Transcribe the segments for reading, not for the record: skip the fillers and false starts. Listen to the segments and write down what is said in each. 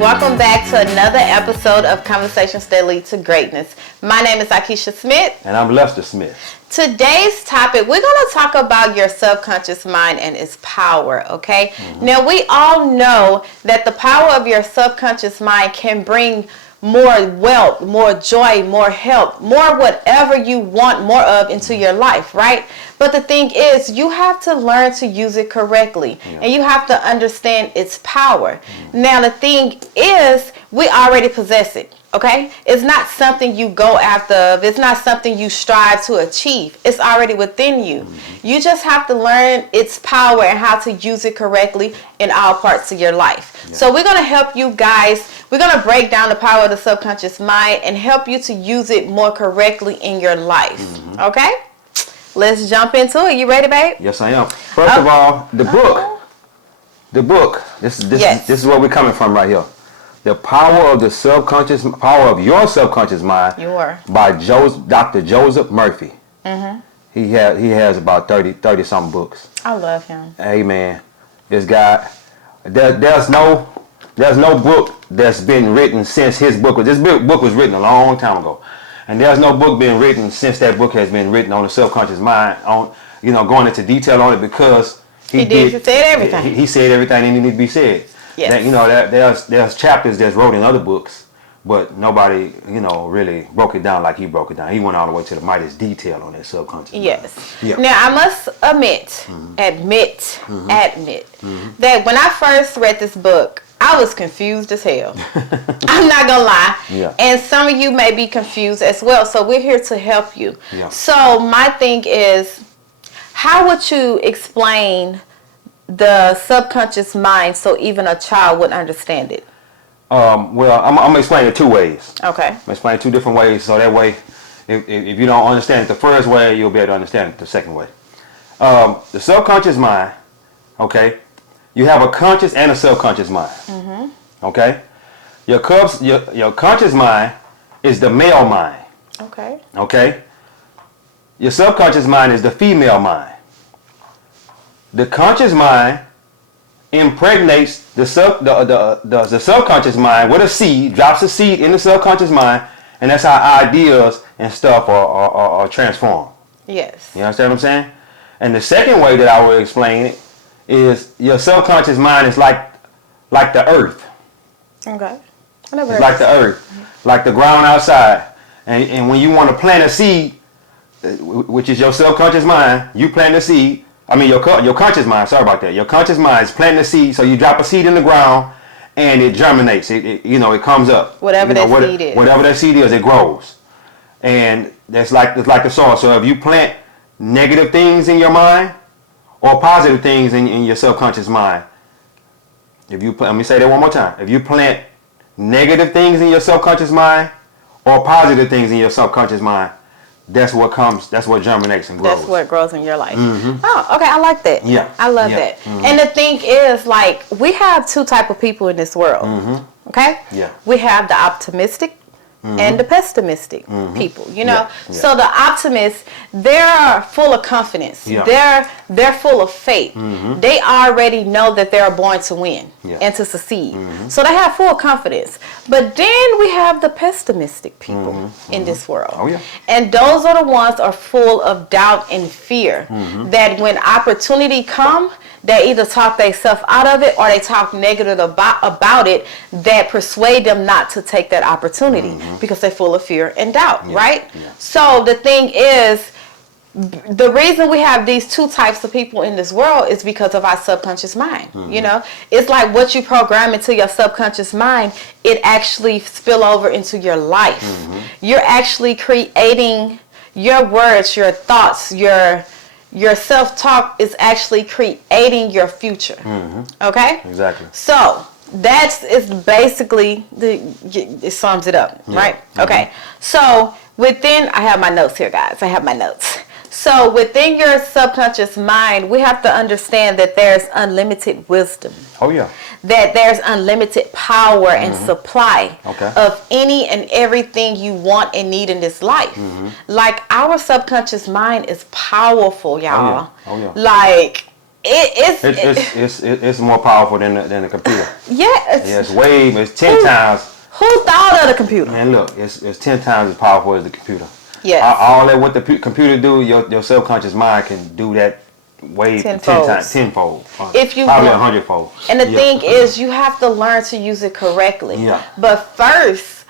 Welcome back to another episode of Conversations That Lead to Greatness. My name is Akeisha Smith. And I'm Lester Smith. Today's topic, we're going to talk about your subconscious mind and its power, okay? Now, we all know that the power of your subconscious mind can bring more wealth, more joy, more help, more whatever you want more of into your life, right? But the thing is, you have to learn to use it correctly, and you have to understand its power. Now, the thing is, we already possess it, okay? It's not something you go after. It's not something you strive to achieve. It's already within you. You just have to learn its power and how to use it correctly in all parts of your life. So we're going to help you guys. We're going to break down the power of the subconscious mind and help you to use it more correctly in your life, okay? Let's jump into it. You ready, babe? Yes, I am. First of all, the book. This is where we're coming from right here. The power of your subconscious mind. By Dr. Joseph Murphy. He has about 30 something books. I love him. Amen. This guy. There's no book that's been written since his book. This book was written a long time ago. And there's no book being written since that book has been written on the subconscious mind, on going into detail on it, because he said everything. He said everything that needed to be said. Yes. That, there's chapters that's wrote in other books, but nobody really broke it down like he broke it down. He went all the way to the mightiest detail on that subconscious mind. Yes. Yeah. Now I must admit that when I first read this book, I was confused as hell. I'm not gonna lie. Yeah. And some of you may be confused as well. So we're here to help you. Yeah. So my thing is, how would you explain the subconscious mind so even a child would understand it? Well, I'm gonna explain it two ways. Okay. I'm gonna explain it two different ways, so that way, if you don't understand it the first way, you'll be able to understand it the second way. The subconscious mind, okay. You have a conscious and a subconscious mind. Okay? Your conscious mind is the male mind. Okay. Okay? Your subconscious mind is the female mind. The conscious mind impregnates the subconscious mind with a seed, drops a seed in the subconscious mind, and that's how ideas and stuff are transformed. Yes. You understand what I'm saying? And the second way that I will explain it is your subconscious mind is like the earth. Okay. It's like the earth, like the ground outside. And when you want to plant a seed, which is your subconscious mind, you plant the seed. I mean, your conscious mind, sorry about that. Your conscious mind is planting the seed, so you drop a seed in the ground and it germinates. It comes up. Whatever seed is. Whatever that seed is, it grows. And it's like the soil. So if you plant negative things in your mind, or positive things in your subconscious mind. Let me say that one more time. If you plant negative things in your subconscious mind or positive things in your subconscious mind, that's what germinates and grows. That's what grows in your life. Oh, okay. I like that. Yeah. I love that. And the thing is, like, we have two type of people in this world. Okay? Yeah. We have the optimistic and the pessimistic people, So the optimists, they're full of confidence. Yeah. They're full of faith. They already know that they're born to win and to succeed. So they have full confidence. But then we have the pessimistic people in this world. Oh, yeah. And those are the ones are full of doubt and fear. That when opportunity come, they either talk themselves out of it or they talk negative about it that persuade them not to take that opportunity because they're full of fear and doubt, right? Yeah. So the thing is, the reason we have these two types of people in this world is because of our subconscious mind. It's like what you program into your subconscious mind, it actually spill over into your life. You're actually creating your words, your thoughts, your self-talk is actually creating your future. Okay? Exactly. So is basically it sums it up, right? Okay. So I have my notes here, guys. I have my notes. So within your subconscious mind, we have to understand that there's unlimited wisdom. Oh, yeah. That there's unlimited power and supply of any and everything you want and need in this life. Like, our subconscious mind is powerful, y'all. Oh, yeah. Like, It's more powerful than the computer. Yes. Yeah, it's 10 times. Who thought of the computer? Man, look, it's 10 times as powerful as the computer. Yes. All that what the computer do, your subconscious mind can do that way tenfold. If you probably want. 100-fold. And the thing is, you have to learn to use it correctly. Yeah. But first,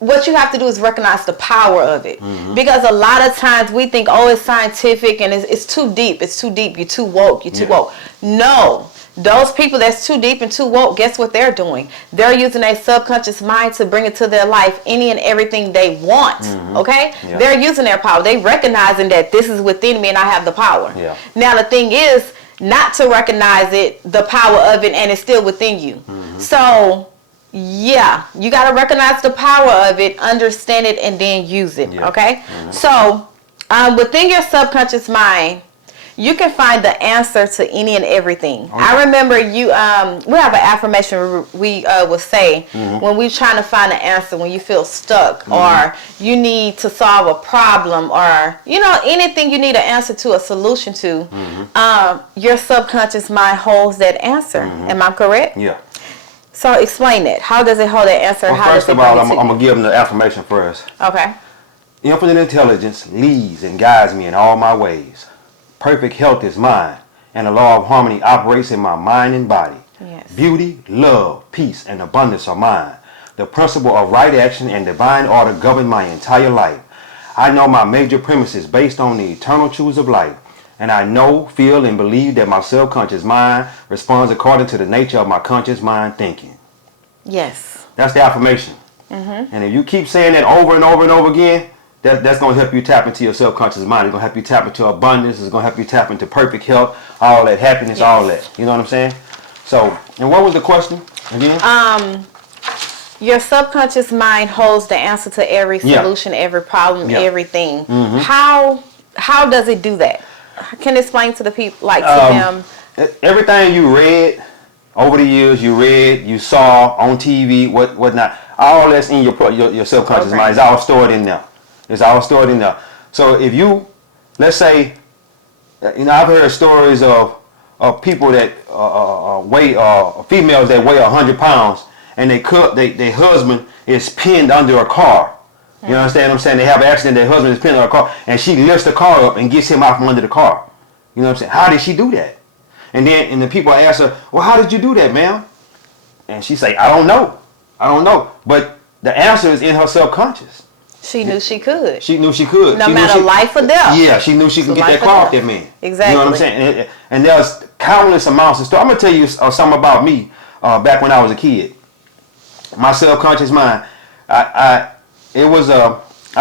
what you have to do is recognize the power of it. Mm-hmm. Because a lot of times we think, oh, it's scientific and it's too deep. It's too deep. You're too woke. You're too woke. No. Those people that's too deep and too woke, guess what they're doing? They're using their subconscious mind to bring it to their life any and everything they want. Mm-hmm. Okay? Yeah. They're using their power. They recognizing that this is within me and I have the power. Yeah. Now the thing is not to recognize it, the power of it, and it's still within you. Mm-hmm. So yeah, you got to recognize the power of it, understand it, and then use it. Yeah. Okay? Mm-hmm. So within your subconscious mind, you can find the answer to any and everything. Okay. I remember we have an affirmation we will say when we're trying to find an answer, when you feel stuck or you need to solve a problem or, anything you need an answer to, a solution to, your subconscious mind holds that answer. Am I correct? Yeah. So explain it. How does it hold that answer? Well, How first does it of all, bring it I'm to going to give them the affirmation first. Okay. Infinite intelligence leads and guides me in all my ways. Perfect health is mine, and the law of harmony operates in my mind and body. Yes. Beauty, love, peace, and abundance are mine. The principle of right action and divine order govern my entire life. I know my major premises based on the eternal truths of life, and I know, feel, and believe that my subconscious mind responds according to the nature of my conscious mind thinking. Yes. That's the affirmation. And if you keep saying that over and over and over again, that's going to help you tap into your subconscious mind. It's going to help you tap into abundance. It's going to help you tap into perfect health, all that happiness, all that. You know what I'm saying? So, and what was the question again? Your subconscious mind holds the answer to every solution, every problem, everything. How does it do that? Can you explain to the people, to them? Everything you read over the years, you saw on TV, whatnot, all that's in your subconscious mind. It's all stored in there. It's all stored in there. So if you, let's say, I've heard stories of people that weigh, females that weigh 100 pounds, and their husband is pinned under a car. You understand what I'm saying? They have an accident, their husband is pinned under a car, and she lifts the car up and gets him out from under the car. You know what I'm saying? How did she do that? And the people ask her, well, how did you do that, ma'am? And she say, I don't know. But the answer is in her subconscious. She knew she could. She knew she could. No matter life or death. Yeah, she knew she could get that car off that man. Exactly. You know what I'm saying? And there's countless amounts of stories. I'm going to tell you something about me back when I was a kid. My subconscious mind, I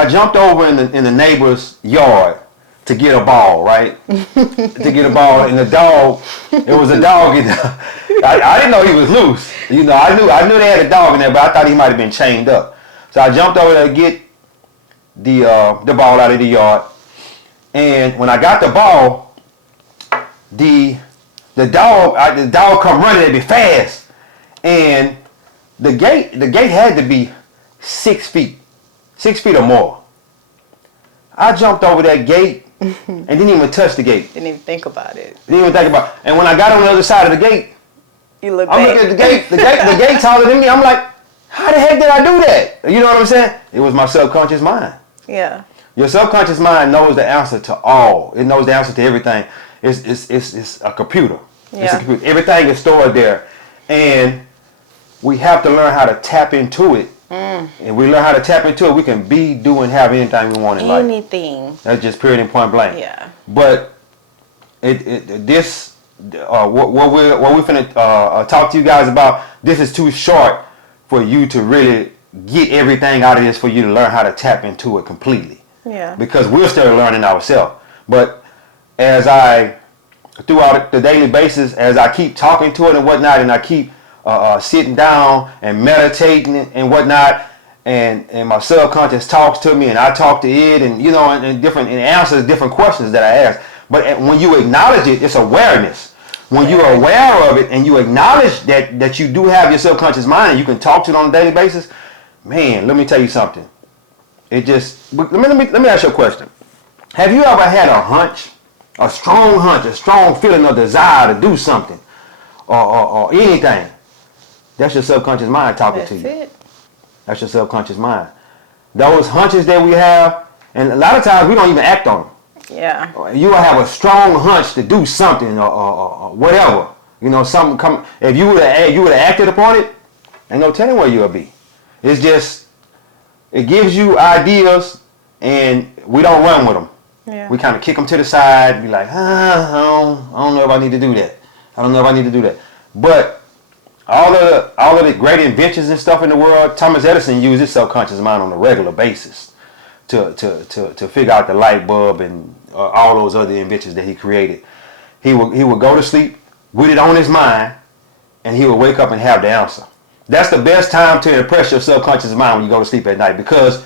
jumped over in the neighbor's yard to get a ball, right? To get a ball, and it was a dog in there. I didn't know he was loose. I knew they had a dog in there, but I thought he might have been chained up. So I jumped over there to get the ball out of the yard, and when I got the ball, the dog come running at me fast, and the gate had to be 6 feet or more. I jumped over that gate and didn't even touch the gate. Didn't even think about it. And when I got on the other side of the gate, I'm looking at the gate. The gate taller than me. I'm like, how the heck did I do that? You know what I'm saying? It was my subconscious mind. Yeah. Your subconscious mind knows the answer to all. It knows the answer to everything. It's a computer. Yeah. It's a computer. Everything is stored there, and we have to learn how to tap into it. And we learn how to tap into it, we can be, do, and have anything we want in life. Anything. That's just period and point blank. Yeah. But what we're finna talk to you guys about, this is too short for you to really get everything out of this, for you to learn how to tap into it completely. Yeah. Because we're still learning ourselves. But as throughout the daily basis, as I keep talking to it and whatnot, and I keep sitting down and meditating and whatnot, and my subconscious talks to me, and I talk to it, and and answers different questions that I ask. But when you acknowledge it, it's awareness. When you're aware of it and you acknowledge that you do have your subconscious mind and you can talk to it on a daily basis, man, let me tell you something. Let me ask you a question. Have you ever had a hunch a strong hunch, a strong feeling of desire to do something or anything, that's your subconscious mind talking to you. That's it. That's your subconscious mind. Those hunches that we have, and a lot of times we don't even act on them. Yeah. You will have a strong hunch to do something or whatever. You know, something come. If you would have acted upon it, ain't no telling where you'll be. It's just, it gives you ideas, and we don't run with them. Yeah. We kind of kick them to the side. Be like, I don't know if I need to do that. I don't know if I need to do that. But all of the great inventions and stuff in the world, Thomas Edison used his subconscious mind on a regular basis to figure out the light bulb and all those other inventions that he created. He would go to sleep with it on his mind, and he would wake up and have the answer. That's the best time to impress your subconscious mind when you go to sleep at night, because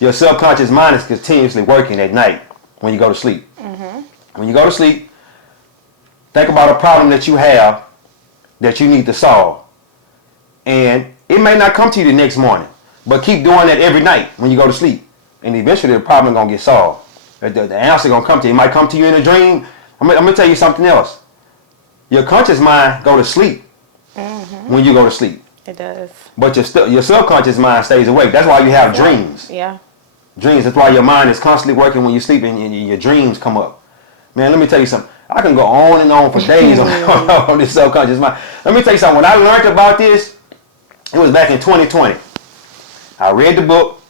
your subconscious mind is continuously working at night when you go to sleep. Mm-hmm. When you go to sleep, think about a problem that you have that you need to solve. And it may not come to you the next morning, but keep doing that every night when you go to sleep. And eventually the problem is going to get solved. The answer is going to come to you. It might come to you in a dream. I'm going to tell you something else. Your conscious mind go to sleep when you go to sleep. It does. But your subconscious mind stays awake. That's why you have dreams. Yeah. Dreams. That's why your mind is constantly working when you sleep and your dreams come up. Man, let me tell you something. I can go on and on for days on this subconscious mind. Let me tell you something. When I learned about this, it was back in 2020. I read the book,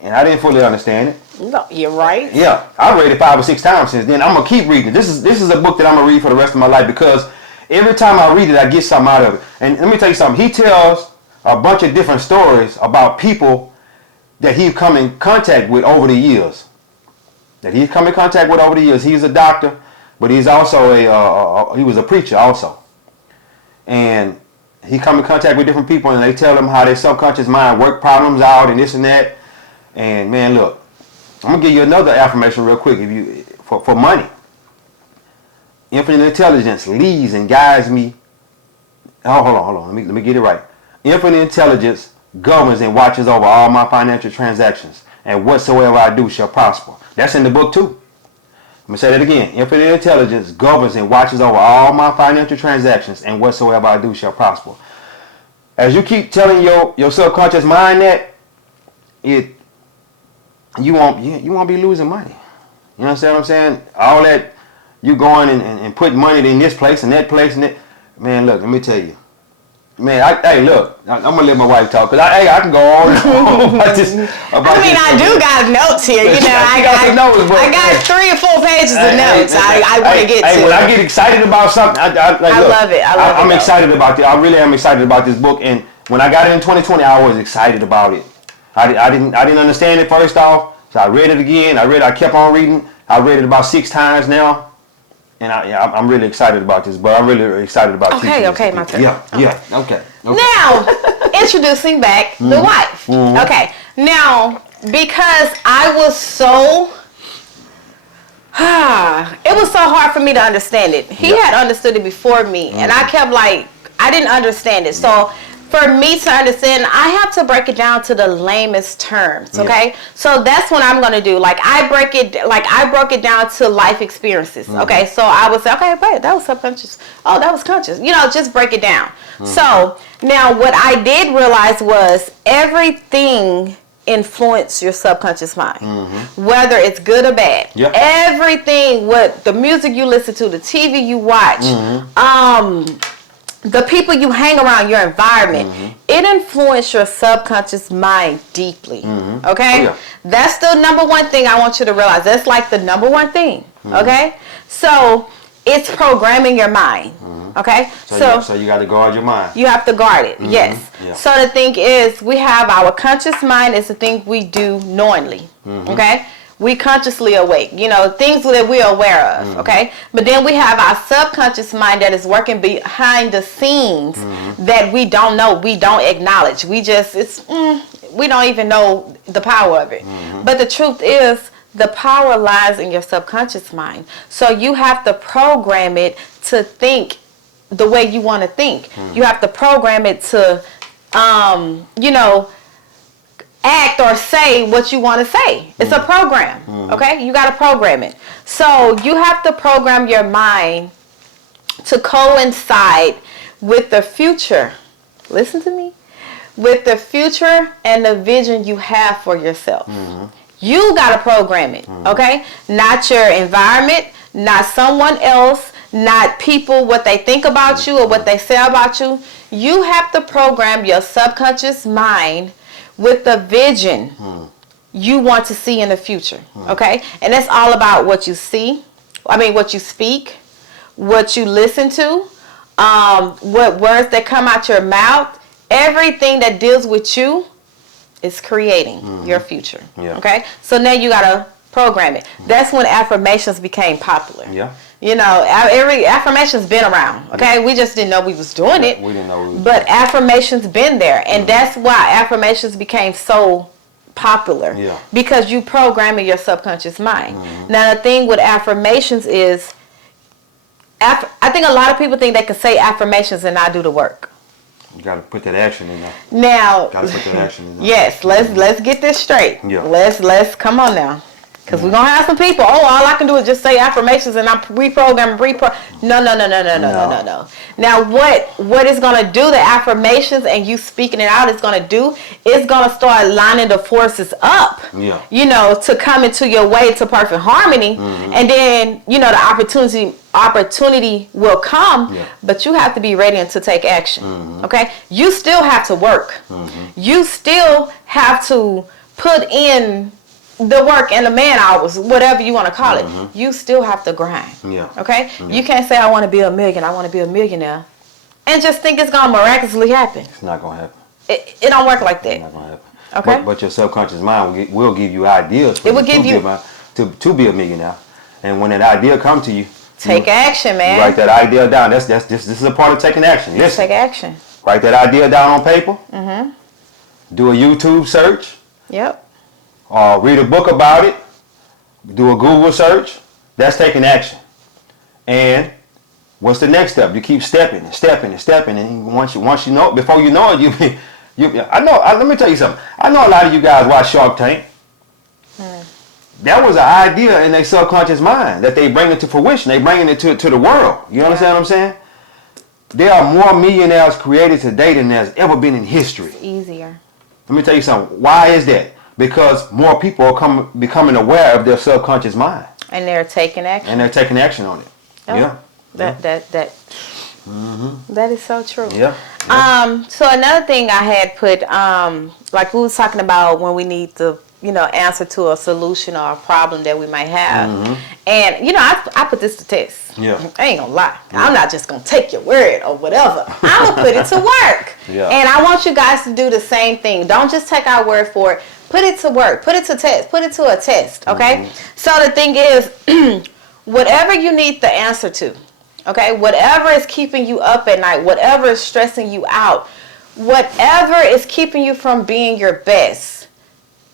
and I didn't fully understand it. No, you're right. Yeah, I read it 5 or 6 times since then. I'm gonna keep reading it. This is a book that I'm gonna read for the rest of my life, because every time I read it, I get something out of it. And let me tell you something. He tells a bunch of different stories about people that he's come in contact with over the years. He's a doctor, but he's also he was a preacher also. And he come in contact with different people, and they tell him how their subconscious mind work problems out and this and that. And man, look, I'm gonna give you another affirmation real quick. If you for money, infinite intelligence leads and guides me. Oh, hold on. Let me get it right. Infinite intelligence governs and watches over all my financial transactions, and whatsoever I do shall prosper. That's in the book too. Let me say that again. Infinite intelligence governs and watches over all my financial transactions, and whatsoever I do shall prosper. As you keep telling your subconscious mind that, you won't be losing money. You understand what I'm saying? All that you going and putting money in this place and that place and that. Man, look, let me tell you. Man, look, I'm gonna let my wife talk, because I can go on and on about this. I do got notes here. You know, I got 3 or 4 pages of notes. I want to get to. When I get excited about something, I love it. I'm excited about it. I really am excited about this book. And when I got it in 2020, I was excited about it. I didn't understand it first off, so I read it again. I kept on reading. I read it about 6 times now. And I'm really excited about this, but I'm really excited about teaching this. Okay, my turn. Okay. Now, introducing back the wife. Mm-hmm. Okay, now, because I was so, it was so hard for me to understand it. He had understood it before me, and I kept I didn't understand it. So, for me to understand, I have to break it down to the lamest terms, okay? Yeah. So that's what I'm gonna do. I broke it down to life experiences, okay? So I would say, okay, wait, that was subconscious. Oh, that was conscious. You know, just break it down. So now what I did realize was everything influence your subconscious mind, whether it's good or bad. Yep. Everything, what the music you listen to, the TV you watch, the people you hang around, your environment, it influences your subconscious mind deeply. Okay? Oh, yeah. That's the number one thing I want you to realize. That's the number one thing. Okay? So it's programming your mind. Okay? So you got to guard your mind. You have to guard it. Yes. Yeah. So the thing is, we have our conscious mind is the thing we do knowingly. Okay? We consciously awake, things that we're aware of, okay? But then we have our subconscious mind that is working behind the scenes that we don't know, we don't acknowledge. We we don't even know the power of it. But the truth is, the power lies in your subconscious mind. So you have to program it to think the way you want to think. You have to program it to, act or say what you want to say. It's a program. Okay? You got to program it. So you have to program your mind to coincide with the future. Listen to me. With the future and the vision you have for yourself. You got to program it. Okay? Not your environment, not someone else, not people, what they think about you or what they say about you. You have to program your subconscious mind with the vision you want to see in the future. Okay? And that's all about what you see. What you speak, what you listen to, what words that come out your mouth. Everything that deals with you is creating your future. Yeah. Okay? So now you got to program it. That's when affirmations became popular. Yeah. You know, every affirmation's been around. Okay? We just didn't know we was doing it. We didn't know we was But affirmations been there. And that's why affirmations became so popular. Yeah. Because you programming your subconscious mind. Now the thing with affirmations is, I think a lot of people think they can say affirmations and not do the work. You got to put that action in there. Now, Got to put that action in there. yes, let's get this straight. Yeah. Let's come on now, because we're gonna have some people. Oh, all I can do is just say affirmations and I'm reprogram. No. Now, what is gonna do the affirmations and you speaking it out is gonna do is gonna start lining the forces up. Yeah. You know, to come into your way to perfect harmony, and then the opportunity will come, but you have to be ready to take action. Okay? You still have to work. You still have to put in the work and the man hours, whatever you want to call it. You still have to grind. Yeah. Okay? You can't say I want to be a millionaire and just think it's going to miraculously happen. It's not going to happen. It don't work like It's that. not going to happen. Okay? But your subconscious mind will give you ideas for It will give you to be a millionaire. And when that idea comes to you, take action, man. you write that idea down. This is a part of taking action. Listen. Take action. Write that idea down on paper. Do a YouTube search. Yep. Or read a book about it. Do a Google search. That's taking action. And what's the next step? You keep stepping, and once you know, before you know it, let me tell you something. I know a lot of you guys watch Shark Tank. That was an idea in their subconscious mind that they bring it to fruition. They bringing it to the world. You understand what I'm saying? There are more millionaires created today than there's ever been in history. It's easier. Let me tell you something. Why is that? Because more people are becoming aware of their subconscious mind. And they're taking action. And they're taking action on it. Oh, Yeah. That is so true. Yeah. So another thing I had put, like we was talking about when we need the, answer to a solution or a problem that we might have. And, I put this to test. Yeah. I ain't gonna lie. I'm not just gonna take your word or whatever. I'm gonna put it to work. Yeah. And I want you guys to do the same thing. Don't just take our word for it. Put it to work. Put it to test. Put it to a test. Okay? So the thing is, whatever you need the answer to, okay? Whatever is keeping you up at night, whatever is stressing you out, whatever is keeping you from being your best,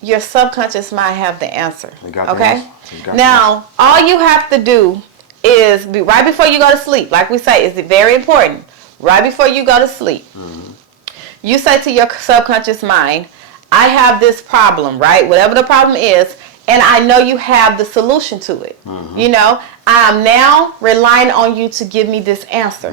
your subconscious mind have the answer. Okay? Now, all you have to do is right before you go to sleep, like we say, is very important. Right before you go to sleep, you say to your subconscious mind, I have this problem, right? Whatever the problem is, and I know you have the solution to it. I'm now relying on you to give me this answer.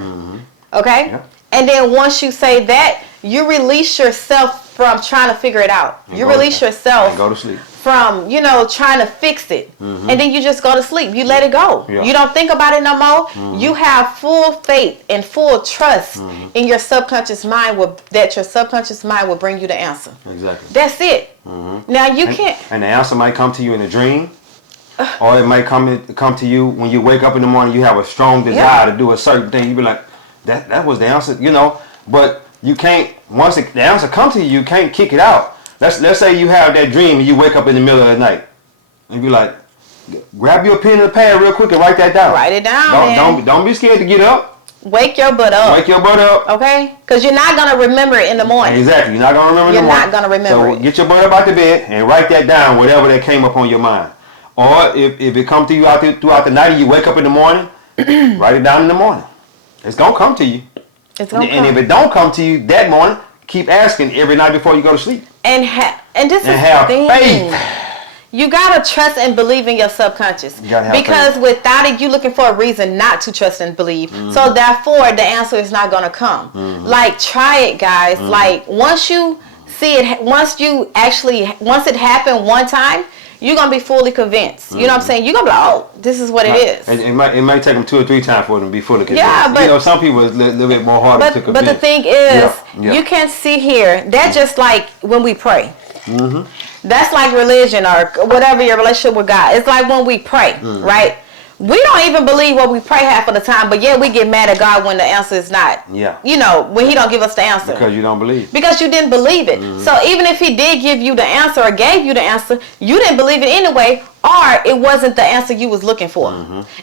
Okay? Yeah. And then once you say that, you release yourself from trying to figure it out. You release yourself go to sleep from, trying to fix it. And then you just go to sleep. You let it go. Yeah. You don't think about it no more. You have full faith and full trust in your subconscious mind that your subconscious mind will bring you the answer. Exactly. That's it. Now you can't. And the answer might come to you in a dream. Or it might come to you when you wake up in the morning. You have a strong desire to do a certain thing. You be like, that was the answer, But you can't. Once the answer comes to you, you can't kick it out. Let's say you have that dream and you wake up in the middle of the night. And you be like, grab your pen and a pad real quick and write that down. Write it down. Don't be scared to get up. Wake your butt up. Wake your butt up. Okay? Because you're not going to remember it in the morning. Exactly. You're not going to remember it in the morning. You're not going to remember So get your butt up out the bed and write that down, whatever that came up on your mind. Or if it comes to you throughout the night and you wake up in the morning, write it down in the morning. It's going to come to you. It's going to And come. if it don't come to you that morning, keep asking every night before you go to sleep. And this is have the thing. faith. You gotta trust and believe in your subconscious. You gotta have because faith. without it, you're looking for a reason not to trust and believe. So therefore, the answer is not gonna come. Like, try it, guys. Like, once you see it, once it happened one time, you're gonna be fully convinced. You know what I'm saying? You're gonna be like, oh, this is what it is. It might take them 2 or 3 times for them to be fully convinced. Yeah, but some people is a little bit more harder to convince. But the thing is, you can't see here. That's just like when we pray. That's like religion or whatever your relationship with God. It's like when we pray, right? We don't even believe what we pray half of the time, but yet we get mad at God when the answer is not. When He don't give us the answer. Because you don't believe. Because you didn't believe it. So even if He did give you the answer or gave you the answer, you didn't believe it anyway, or it wasn't the answer you was looking for.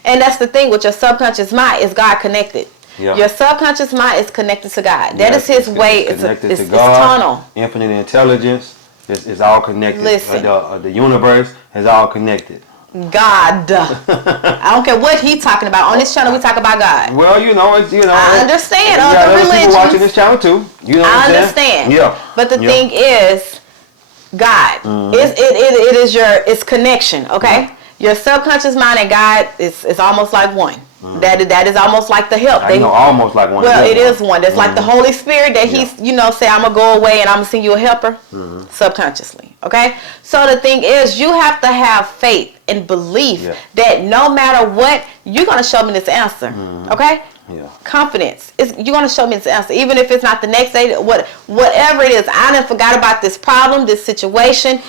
And that's the thing with your subconscious mind, is God connected. Your subconscious mind is connected to God. That is His way. It's connected to God. Tunnel. Infinite intelligence. It's all connected. Listen. The universe is all connected. God. I don't care what He talking about. On this channel, we talk about God. Well, I understand. Other religions. people watching this channel too. You know what I I'm understand. Yeah. But the thing is, God. It's connection. Okay. Your subconscious mind and God is almost like one. That is almost like the help. Almost like one. Well, it is one. That's like the Holy Spirit that He's, say, I'm going to go away and I'm going to send you a helper subconsciously. Okay? So the thing is, you have to have faith and belief that no matter what, you're going to show me this answer. Okay? Yeah. Confidence. You're going to show me this answer. Even if it's not the next day, whatever it is. I done forgot about this problem, this situation.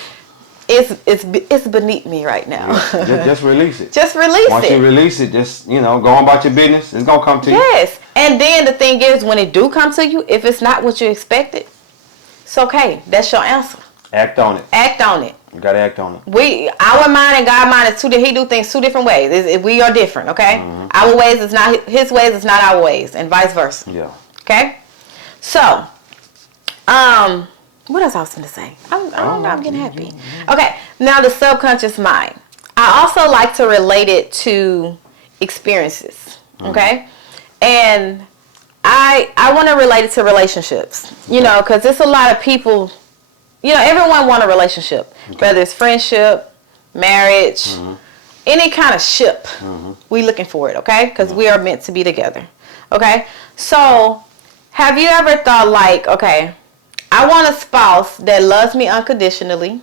It's beneath me right now. Just release it. Just release it. Once you release it, just go on about your business. It's gonna come to you. Yes, and then the thing is, when it do come to you, if it's not what you expected, it's okay. That's your answer. Act on it. Act on it. You gotta act on it. Our mind and God's mind is two. He do things 2 different ways. We are different. Okay, our ways is not His ways. Is not our ways, and vice versa. Yeah. Okay. So, what else I was going to say? I'm getting happy. Okay, now the subconscious mind. I also like to relate it to experiences. Okay, and I want to relate it to relationships. Because there's a lot of people. Everyone want a relationship, whether it's friendship, marriage, any kind of ship. We looking for it. Okay, because we are meant to be together. Okay, so have you ever thought like, okay, I want a spouse that loves me unconditionally,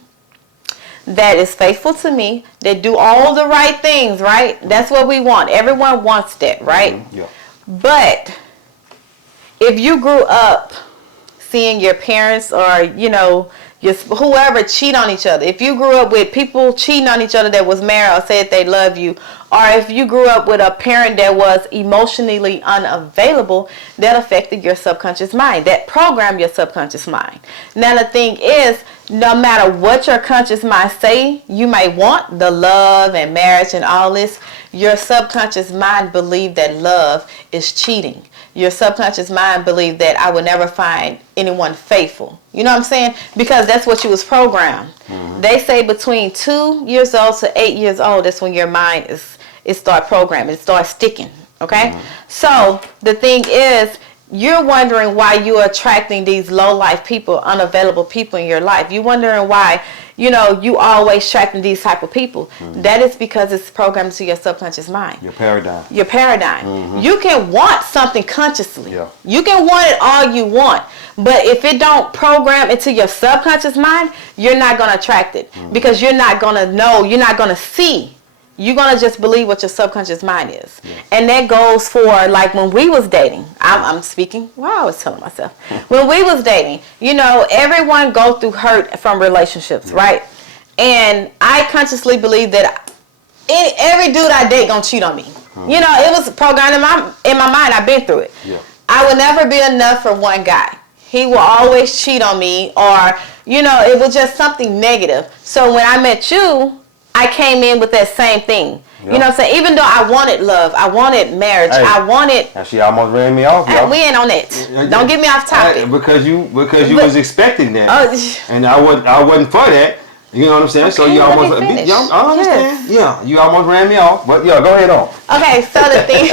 that is faithful to me, that do all the right things, right? That's what we want. Everyone wants that, right? Yeah. But if you grew up seeing your parents or, whoever cheat on each other, if you grew up with people cheating on each other that was married or said they love you, or if you grew up with a parent that was emotionally unavailable, that affected your subconscious mind. That programmed your subconscious mind. Now the thing is, no matter what your conscious mind say you may want, the love and marriage and all this, your subconscious mind believe that love is cheating. Your subconscious mind believe that I will never find anyone faithful. You know what I'm saying? Because that's what you was programmed. They say between 2 years old to 8 years old, that's when your mind it start programming, it starts sticking. Okay? So the thing is, you're wondering why you're attracting these low life people, unavailable people in your life. You're wondering why, you always attracting these type of people. That is because it's programmed to your subconscious mind. Your paradigm. Your paradigm. You can want something consciously. Yeah. You can want it all you want. But if it don't program into your subconscious mind, you're not going to attract it. Because you're not going to know, you're not going to see. You're going to just believe what your subconscious mind is. Yeah. And that goes for, like, when we was dating. I'm speaking. Wow, I was telling myself. When we was dating, everyone go through hurt from relationships, right? And I consciously believe that every dude I date going to cheat on me. It was programmed in my mind. I've been through it. Yeah. I would never be enough for one guy. He will always cheat on me, or, it was just something negative. So when I met you, I came in with that same thing. Yep. You know what I'm saying? Even though I wanted love, I wanted marriage, I wanted... Now she almost ran me off, y'all. We ain't on it. Don't get me off topic. Because you was expecting that. And I wasn't for that. You know what I'm saying? Okay, so you almost... I understand. Yes. Yeah, you almost ran me off. But yeah, go ahead on. Okay, so the thing...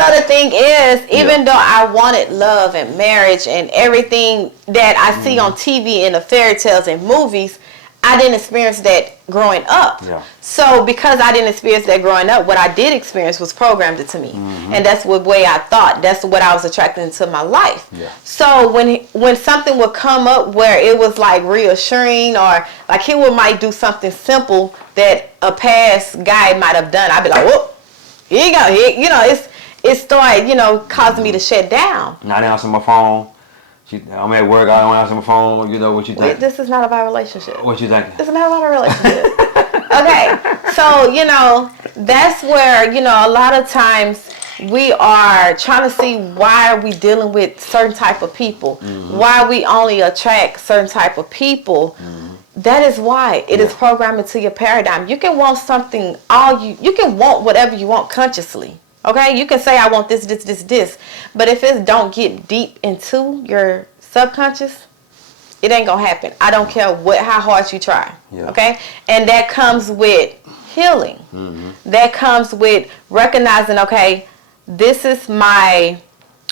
So the thing is, even though I wanted love and marriage and everything that I see on TV and the fairy tales and movies, I didn't experience that growing up. Yeah. So because I didn't experience that growing up, what I did experience was programmed into me. And that's the way I thought. That's what I was attracted into my life. Yeah. So when something would come up where it was like reassuring, or like he might do something simple that a past guy might have done, I'd be like, whoop, here you go. It started, causing me to shut down. Not answering my phone. I'm at work, I don't answer my phone. What you think? This is not about a relationship. What you think? This is not about a relationship. Okay. So, that's where, a lot of times we are trying to see why are we dealing with certain type of people. Why we only attract certain type of people. That is why it is programmed into your paradigm. You can want something, you can want whatever you want consciously. Okay, you can say I want this, but if it don't get deep into your subconscious, it ain't gonna happen. I don't care how hard you try. Yeah. Okay, and that comes with healing. That comes with recognizing, okay, this is my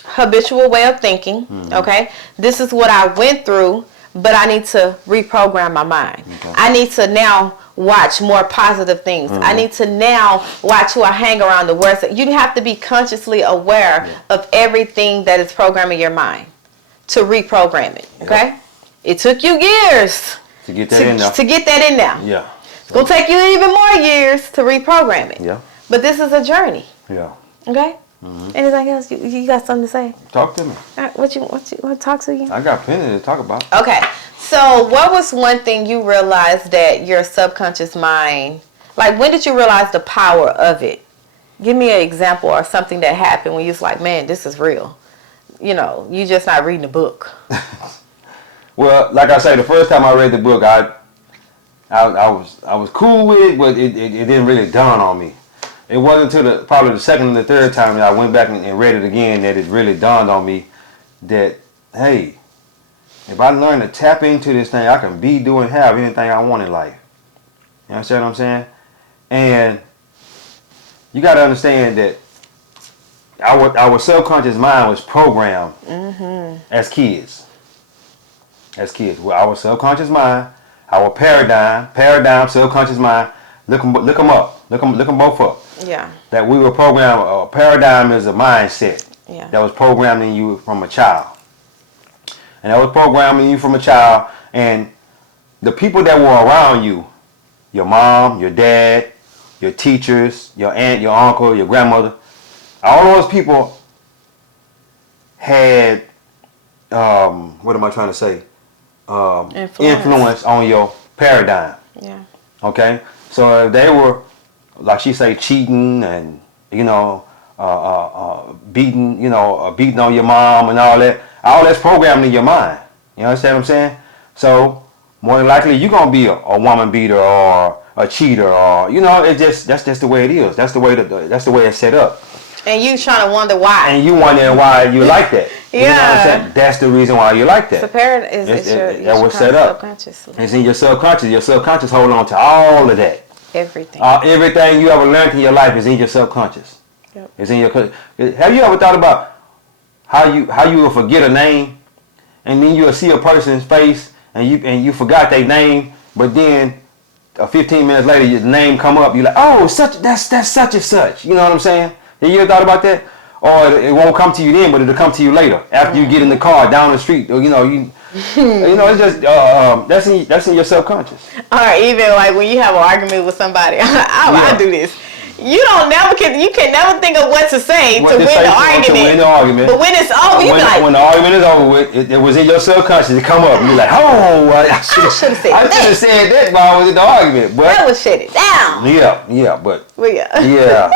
habitual way of thinking. Okay, this is what I went through, but I need to reprogram my mind. Okay. I need to now watch more positive things. I need to now watch who I hang around, the words. You have to be consciously aware of everything that is programming your mind to reprogram it. Okay? It took you years to get that in there. To get that in there. Yeah. It's going to take you even more years to reprogram it. Yeah. But this is a journey. Yeah. Okay? Anything else? You got something to say? Talk to me. All right, what you want to talk to you? I got plenty to talk about. Okay. So what was one thing you realized that your subconscious mind, like when did you realize the power of it? Give me an example or something that happened when you was like, man, this is real. You just not reading a book. Well, like I say, the first time I read the book, I was cool with it, but it didn't really dawn on me. It wasn't until probably the second and the third time that I went back and read it again that it really dawned on me that, hey, if I learn to tap into this thing, I can have anything I want in life. You understand what I'm saying? And you got to understand that our subconscious mind was programmed as kids. Well, our subconscious mind, our paradigm, subconscious mind. Look them up. Look them both up. Yeah. That we were programmed. A paradigm is a mindset. Yeah. That was programming you from a child. And that was programming you from a child. And the people that were around you, your mom, your dad, your teachers, your aunt, your uncle, your grandmother, all those people had, what am I trying to say? Influence on your paradigm. Yeah. Okay? So if they were, like she say, cheating and, beating on your mom and all that's programmed in your mind. You understand what I'm saying? So more than likely you're gonna be a woman beater or a cheater, or that's just the way it is. That's the way it's set up. And you trying to wonder why. And you wondering why you like that. Yeah. You know what I'm saying? That's the reason why you like that. The parent is set up. It's in your subconscious. Your subconscious hold on to all of that. Everything. Everything you ever learned in your life is in your subconscious. Yep. It's in your. Have you ever thought about how you will forget a name, and then you'll see a person's face, and you forgot their name, but then 15 minutes later your name come up, you're like, oh, that's such and such. You know what I'm saying? Have you ever thought about that? Or it won't come to you then, but it'll come to you later after you get in the car down the street. Or, it's just that's in your subconscious. Or even like when you have an argument with somebody, I do this. You can never think of what to say to win the argument. But when it's over, you be like, when the argument is over with, it was in your subconscious to come up. You're like, oh, I should have said that while I was in the argument. But that was shut it down. Yeah,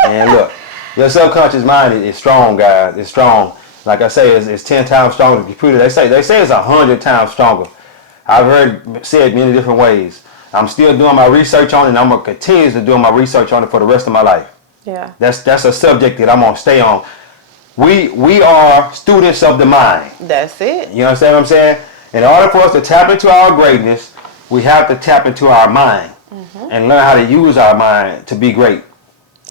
and look. Your subconscious mind is strong, guys. It's strong. Like I say, it's 10 times stronger than the computer. They say it's 100 times stronger. I've heard said many different ways. I'm still doing my research on it, and I'm gonna continue to do my research on it for the rest of my life. Yeah. That's a subject that I'm gonna stay on. We are students of the mind. That's it. You understand what I'm saying? In order for us to tap into our greatness, we have to tap into our mind and learn how to use our mind to be great.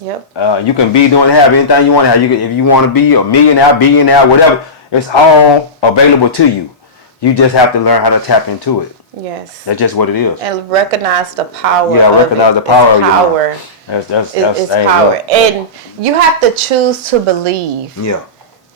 Yep. You can have anything you want to have. If you want to be a millionaire, billionaire, whatever, it's all available to you. You just have to learn how to tap into it. Yes. That's just what it is. And recognize the power. Yeah, recognize the power of your mind. It's power. And you have to choose to believe. Yeah.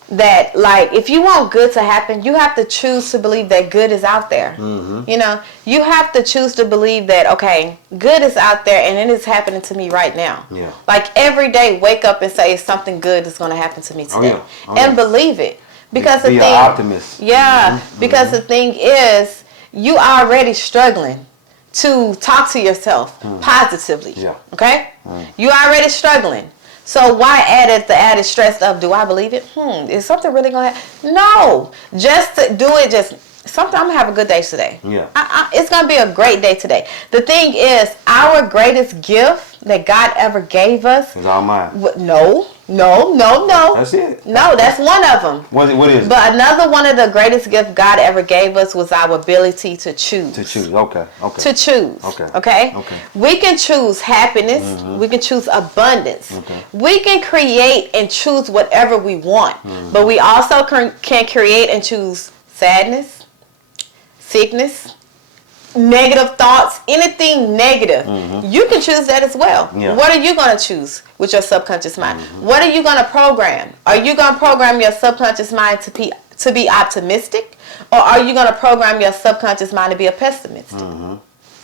That, like, if you want good to happen, you have to choose to believe that good is out there. Mm-hmm. You know, you have to choose to believe that, okay, good is out there and it is happening to me right now. Yeah. Like, every day, wake up and say something good is going to happen to me today. And believe it. Because be the thing, an optimist. Yeah, Mm-hmm. because the thing is, you are already struggling to talk to yourself positively. Yeah. Okay? You already struggling. So why add the added stress of, do I believe it? Is something really going to happen? No. Just to do it, something, I'm going to have a good day today. Yeah. It's going to be a great day today. The thing is, our greatest gift that God ever gave us. It's all mine. No. That's it. No, that's one of them. What is it? But another one of the greatest gifts God ever gave us was our ability to choose. To choose, okay. To choose. Okay. We can choose happiness. Mm-hmm. We can choose abundance. Okay. We can create and choose whatever we want. But we also can create and choose sadness, sickness, negative thoughts, anything negative. You can choose that as well. Yeah. What are you going to choose with your subconscious mind? What are you going to program? Are you going to program your subconscious mind to be optimistic, or are you going to program your subconscious mind to be a pessimist?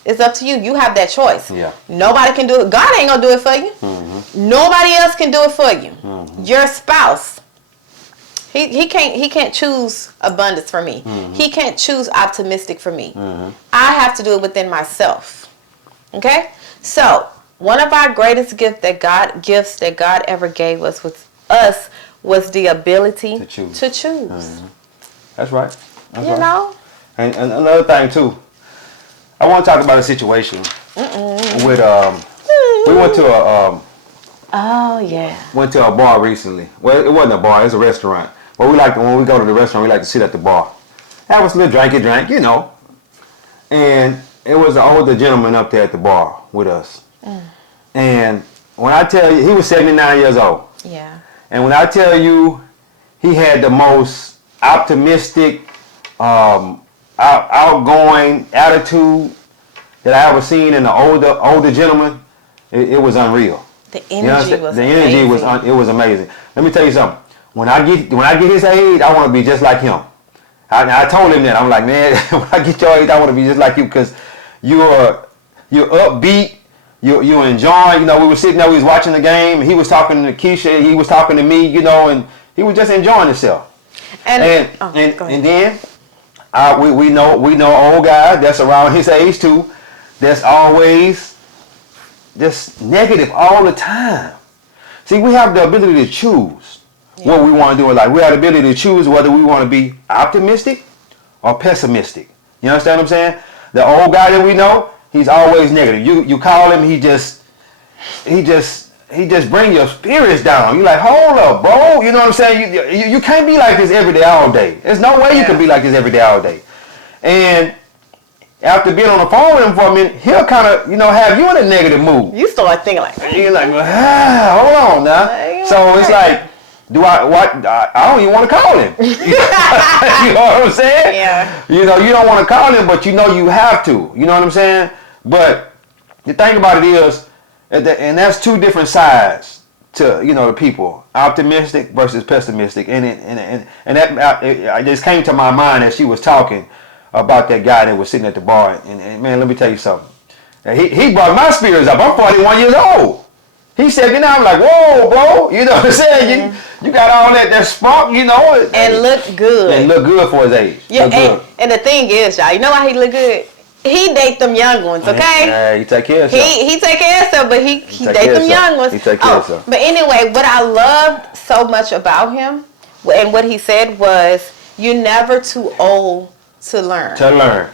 It's up to you. You have that choice. Yeah. Nobody can do it. God ain't going to do it for you. Nobody else can do it for you. Your spouse, He can't choose abundance for me. He can't choose optimistic for me. I have to do it within myself. Okay? So, one of our greatest gifts that God ever gave us was the ability to choose. That's right. That's you right. know? And another thing too, I want to talk about a situation with we went to a bar recently. Well, it wasn't a bar, it was a restaurant. But when we go to the restaurant, we like to sit at the bar. Have us a little drink, you know. And it was an older gentleman up there at the bar with us. And when I tell you, he was 79 years old. Yeah. And when I tell you, he had the most optimistic, outgoing attitude that I ever seen in an older gentleman. It was unreal. The energy was amazing. The energy was amazing. Let me tell you something. When I get his age, I want to be just like him. I told him that. I'm like, man, when I get your age, I want to be just like you, because you're upbeat. You're enjoying. You know, we were sitting there, we was watching the game, and he was talking to Keisha, he was talking to me, you know, and he was just enjoying himself. And then we know old guys that's around his age too, that's always just negative all the time. See, we have the ability to choose what we want to do in life. We have the ability to choose whether we want to be optimistic or pessimistic. You understand what I'm saying? The old guy that we know, he's always negative. You call him, he just bring your spirits down. You're like, hold up, bro. You know what I'm saying? You can't be like this every day, all day. There's no way you can be like this every day, all day. And after being on the phone with him for a minute, he'll kind of, have you in a negative mood. You start thinking like, you're like, hold on now. So it's like, I don't even want to call him. You know what I'm saying? Yeah. You don't want to call him, but you have to. You know what I'm saying? But the thing about it is, and that's two different sides to the people, optimistic versus pessimistic. And that it just came to my mind as she was talking about that guy that was sitting at the bar. And man, let me tell you something. He brought my spirits up. I'm 41 years old. He said, I'm like, whoa, bro. You know what I'm saying? You got all that spunk, and look good. And look good for his age. Yeah, and the thing is, y'all, you know why he look good? He date them young ones, okay? Yeah, he take care of himself. He take care of himself, but he date them young ones. He take care of himself. But anyway, what I loved so much about him, and what he said was, you're never too old to learn.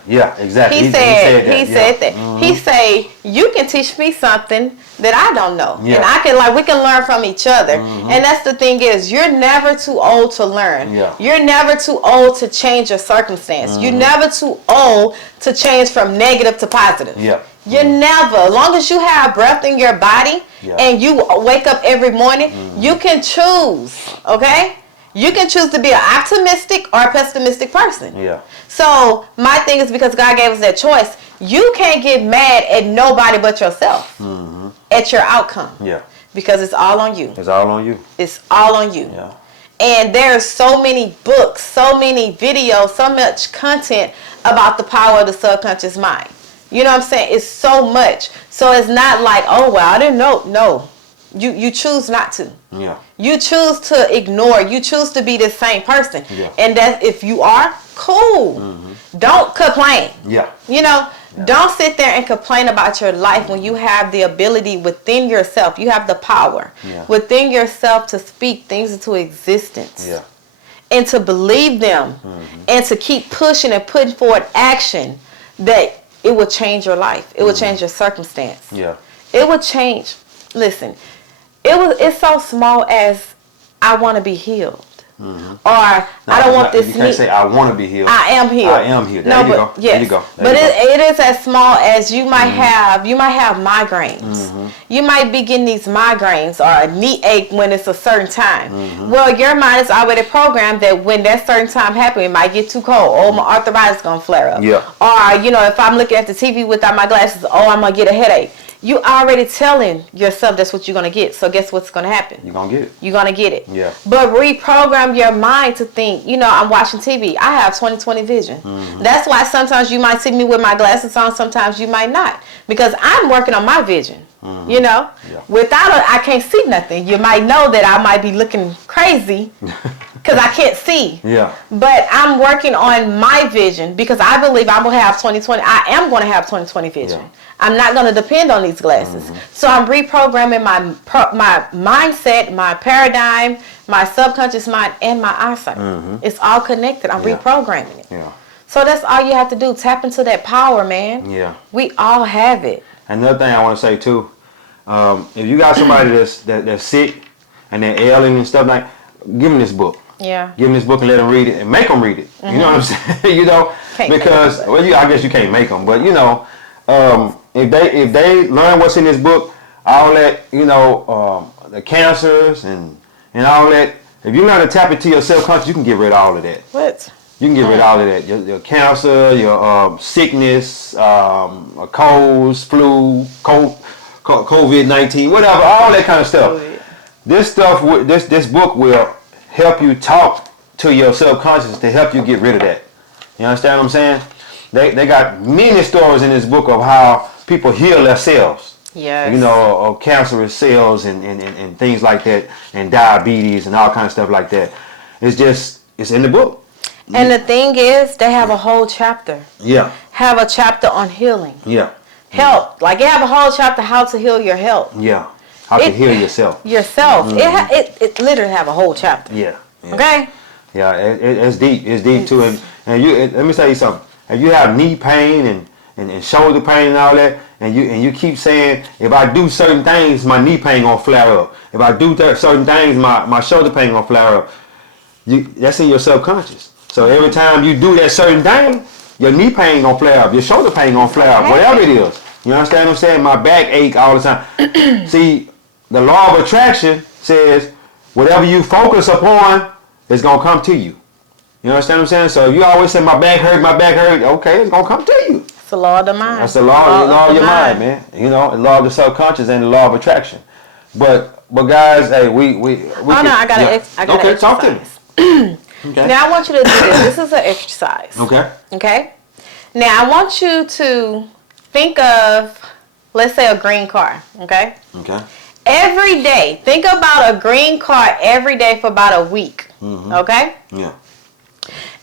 Yeah, exactly. He said that. Mm-hmm. He say, you can teach me something that I don't know. Yeah. And we can learn from each other. Mm-hmm. And that's the thing is, you're never too old to learn. Yeah. You're never too old to change your circumstance. Mm-hmm. You're never too old to change from negative to positive. Yeah. You're never, as long as you have breath in your body, Yeah. and you wake up every morning, you can choose, okay? You can choose to be an optimistic or a pessimistic person. Yeah. So my thing is, because God gave us that choice, you can't get mad at nobody but yourself at your outcome. Yeah. Because it's all on you. It's all on you. It's all on you. Yeah. And there's so many books, so many videos, so much content about the power of the subconscious mind. You know what I'm saying? It's so much. So it's not like, oh, well, I didn't know. No. You choose not to. Yeah. You choose to ignore. You choose to be the same person. Yeah. And that if you are, cool. Don't complain. Yeah. You know, don't sit there and complain about your life when you have the ability within yourself. You have the power within yourself to speak things into existence. Yeah. And to believe them. And to keep pushing and putting forward action that it will change your life. It will change your circumstance. Yeah. It will change. Listen, it's so small as I want to be healed. Or I don't want this. You can't say I want to be healed. I am healed. I am healed. There you go. Yes. There you go. But it is as small as you might have migraines. You might be getting these migraines or a knee ache when it's a certain time. Well, your mind is already programmed that when that certain time happens, it might get too cold. Oh, my arthritis is going to flare up. Yeah. Or, you know, if I'm looking at the TV without my glasses, oh, I'm going to get a headache. You already telling yourself that's what you're going to get. So guess what's going to happen? You're going to get it. You're going to get it. Yeah. But reprogram your mind to think, you know, I'm watching TV. I have 20/20 vision. That's why sometimes you might see me with my glasses on. Sometimes you might not. Because I'm working on my vision. You know? Yeah. Without it, I can't see nothing. You might know that I might be looking crazy because I can't see. Yeah. But I'm working on my vision because I believe I'm going to have 20/20. I am going to have 20/20 vision. Yeah. I'm not going to depend on these glasses. So I'm reprogramming my mindset, my paradigm, my subconscious mind, and my eyesight. It's all connected. I'm reprogramming it. Yeah. So that's all you have to do. Tap into that power, man. Yeah. We all have it. Another thing I want to say too, if you got somebody that's sick and they're ailing and stuff like, give them this book. Yeah. Give them this book and let them read it and make them read it. You know what I'm saying? You know, Can't because make 'em, well, I guess you can't make them, but you know, if they learn what's in this book, all that, you know, the cancers and all that. If you learn to tap into your self-conscious, you can get rid of all of that. What? You can get rid of all of that. Your cancer, your sickness, colds, flu, COVID-19, whatever, all that kind of stuff. This stuff, this book will help you talk to your subconscious to help you get rid of that. You understand what I'm saying? They got many stories in this book of how people heal themselves. Yes. You know, of cancerous cells and things like that, and diabetes and all kind of stuff like that. It's in the book. And the thing is, they have a whole chapter. Yeah. Have a chapter on healing. Yeah. Health. Like, you have a whole chapter how to heal your health. Yeah. How to heal yourself. Yourself. It literally have a whole chapter. Yeah. Yeah. Okay? Yeah, it's deep. It's deep too. And let me tell you something. If you have knee pain and shoulder pain and all that, and you keep saying, if I do certain things, my knee pain gonna flare up. If I do certain things, my shoulder pain gonna flare up. That's in your subconscious. So every time you do that certain thing, your knee pain gonna flare up, your shoulder pain gonna flare up, whatever it is. You understand what I'm saying? My back ache all the time. See, the law of attraction says whatever you focus upon is gonna come to you. You understand what I'm saying? So if you always say my back hurt, okay, it's gonna come to you. It's the law of the mind. That's the law of your mind, man. You know, the law of the subconscious and the law of attraction. But guys, hey, we I gotta okay, talk to me. Okay. Now I want you to do this. This is an exercise. Okay. Okay? Now I want you to think of, let's say, a green car. Okay? Okay. Every day, think about a green car every day for about a week. Okay? Yeah.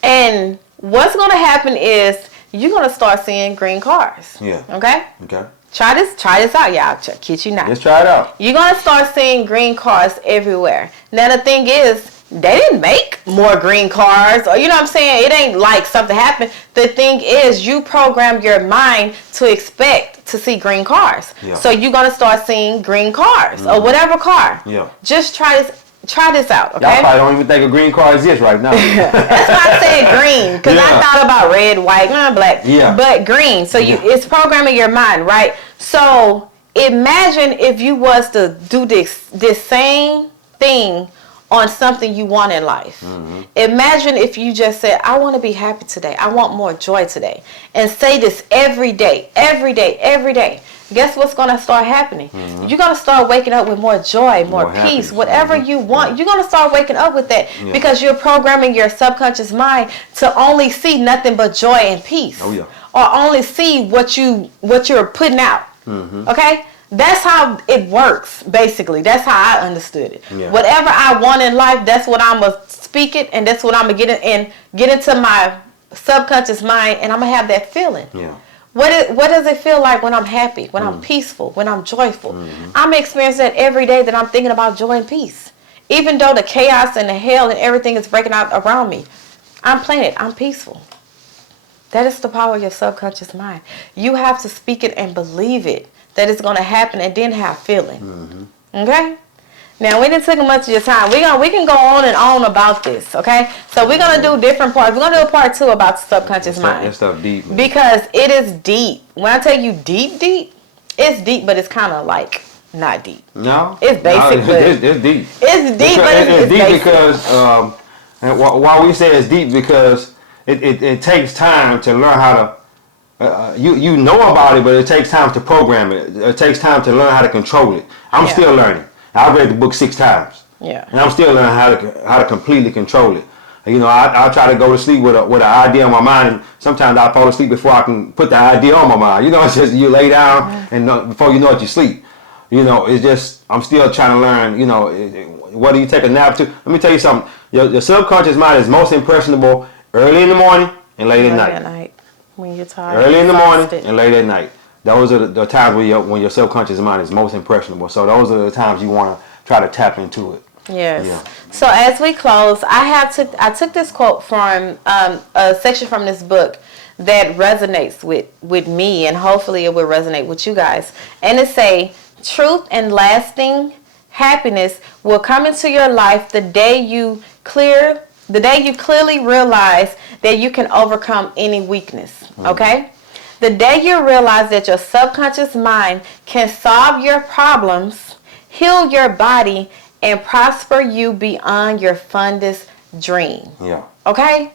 And what's going to happen is you're going to start seeing green cars. Yeah. Okay? Okay. Try this out, y'all. Kid you not. Let's try it out. You're going to start seeing green cars everywhere. Now the thing is, they didn't make more green cars, or you know what I'm saying? It ain't like something happened. The thing is, you program your mind to expect to see green cars. Yeah. So you're going to start seeing green cars or whatever car. Yeah. Just try this out, okay? Y'all probably don't even think a green car exists right now. That's why I said green, because I thought about red, white, black, Yeah. but green. So it's programming your mind, right? So imagine if you was to do this same thing on something you want in life. Imagine if you just said, I want to be happy today. I want more joy today. And say this every day, every day, every day. Guess what's going to start happening? You're going to start waking up with more joy, more peace, whatever you want. You're going to start waking up with that because you're programming your subconscious mind to only see nothing but joy and peace. Or only see what you're putting out. Okay? That's how it works, basically. That's how I understood it. Whatever I want in life, that's what I'm going to speak it, and that's what I'm going to get into my subconscious mind, and I'm going to have that feeling. What does it feel like when I'm happy, when I'm peaceful, when I'm joyful? I'm experiencing that every day that I'm thinking about joy and peace. Even though the chaos and the hell and everything is breaking out around me, I'm playing it. I'm peaceful. That is the power of your subconscious mind. You have to speak it and believe it, that it's going to happen, and then have feeling. Okay? Now, we didn't take much of your time. We can go on and on about this, okay? So we're going to do different parts. We're going to do a part 2 about the subconscious mind. That stuff deep, man. Because it is deep. When I tell you deep, it's deep, but it's kind of like not deep. No. It's basic, but it's deep. It's deep, but it's deep basic. because, why we say it's deep, because it takes time to learn how to, you know about it, but it takes time to program it. It takes time to learn how to control it. I'm still learning. I read the book 6 times. And I'm still learning how to completely control it. You know, I try to go to sleep with an idea on my mind, and sometimes I fall asleep before I can put the idea on my mind. You know, it's just you lay down and before you know it, you sleep. You know, it's just, I'm still trying to learn, you know, whether you take a nap to. Let me tell you something. Your subconscious mind is most impressionable early in the morning and late at night. When you're tired. Early in the morning and late at night. Those are the times when your subconscious mind is most impressionable. So those are the times you want to try to tap into it. Yes. So as we close, I took this quote from a section from this book that resonates with me, and hopefully it will resonate with you guys. And it say, truth and lasting happiness will come into your life the day you clearly realize that you can overcome any weakness. Okay? The day you realize that your subconscious mind can solve your problems, heal your body, and prosper you beyond your fondest dream. Okay?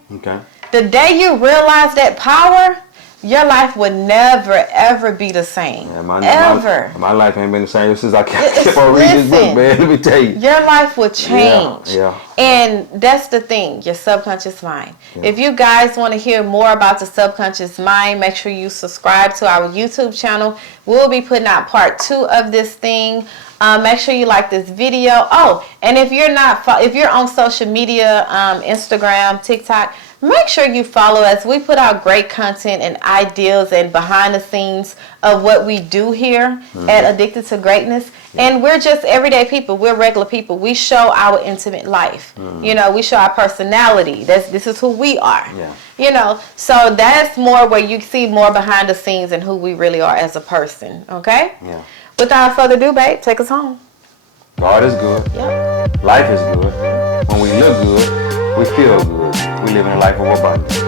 The day you realize that power, your life would never, ever be the same. My life ain't been the same since I kept on reading this book, man. Let me tell you. Your life would change. And that's the thing, your subconscious mind. If you guys want to hear more about the subconscious mind, make sure you subscribe to our YouTube channel. We'll be putting out part 2 of this thing. Make sure you like this video. Oh, and if you're on social media, Instagram, TikTok, make sure you follow us. We put out great content and ideas and behind the scenes of what we do here at Addicted to Greatness. And we're just everyday people. We're regular people. We show our intimate life. You know, we show our personality. This is who we are. You know, so that's more where you see more behind the scenes and who we really are as a person. Okay? Without further ado, babe, take us home. God is good. Life is good. When we look good, we feel good. We live in a life of abundance.